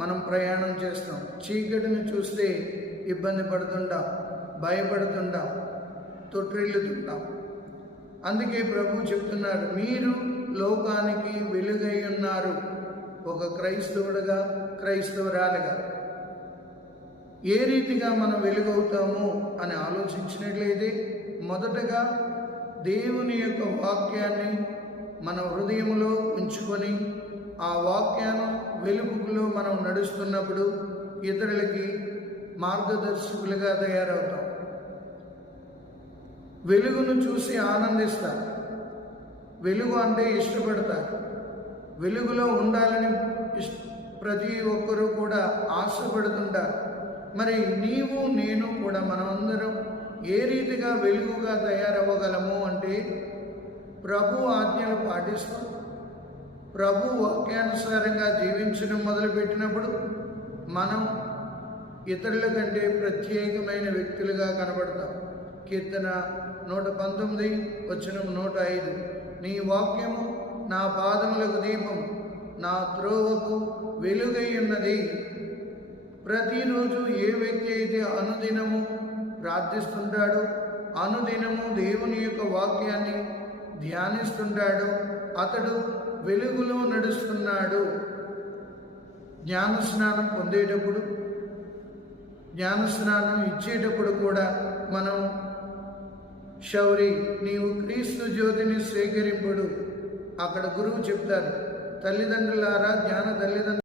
మనం ప్రయాణం చేస్తాం. చీకటిని చూస్తే ఇబ్బంది పడుతుంటాం, భయపడుతుంటాం, తొట్టిల్లుతుంటాం. అందుకే ప్రభు చెప్తున్నారు, మీరు లోకానికి వెలుగై ఉన్నారు. ఒక క్రైస్తవుడుగా, క్రైస్తవురాలుగా ఏ రీతిగా మనం వెలుగవుతాము అని ఆలోచించినట్లయితే, మొదటగా దేవుని యొక్క వాక్యాన్ని మన హృదయంలో ఉంచుకొని ఆ వాక్యాన్ని వెలుగులో మనం నడుస్తున్నప్పుడు ఇతరులకి మార్గదర్శకులుగా తయారవుతాం. వెలుగును చూసి ఆనందిస్తారు, వెలుగు అంటే ఇష్టపడతారు, వెలుగులో ఉండాలని ప్రతి ఒక్కరూ కూడా ఆశపడుతుంటారు. మరి నీవు నేను కూడా మనమందరం ఏ రీతిగా వెలుగుగా తయారవ్వగలము అంటే, ప్రభు ఆజ్ఞలు పాటిస్తూ ప్రభు వాక్యానుసారంగా జీవించడం మొదలుపెట్టినప్పుడు మనం ఇతరుల కంటే ప్రత్యేకమైన వ్యక్తులుగా కనబడతాం. కీర్తన 119:105, నీ వాక్యము నా పాదములకు దీపం, నా త్రోవకు వెలుగై ఉన్నది. ప్రతిరోజు ఏ వ్యక్తి అయితే అనుదినము ప్రార్థిస్తుంటాడో, అనుదినము దేవుని యొక్క వాక్యాన్ని ధ్యానిస్తుంటాడో అతడు వెలుగులో నడుస్తున్నాడు. జ్ఞానస్నానం పొందేటప్పుడు, జ్ఞానస్నానం ఇచ్చేటప్పుడు కూడా మనం శౌరి నీవు క్రీస్తు జ్యోతిని స్వీకరింపుడు. అక్కడ గురువు చెప్తారు, తల్లిదండ్రులారా, జ్ఞాన తల్లిదండ్రులు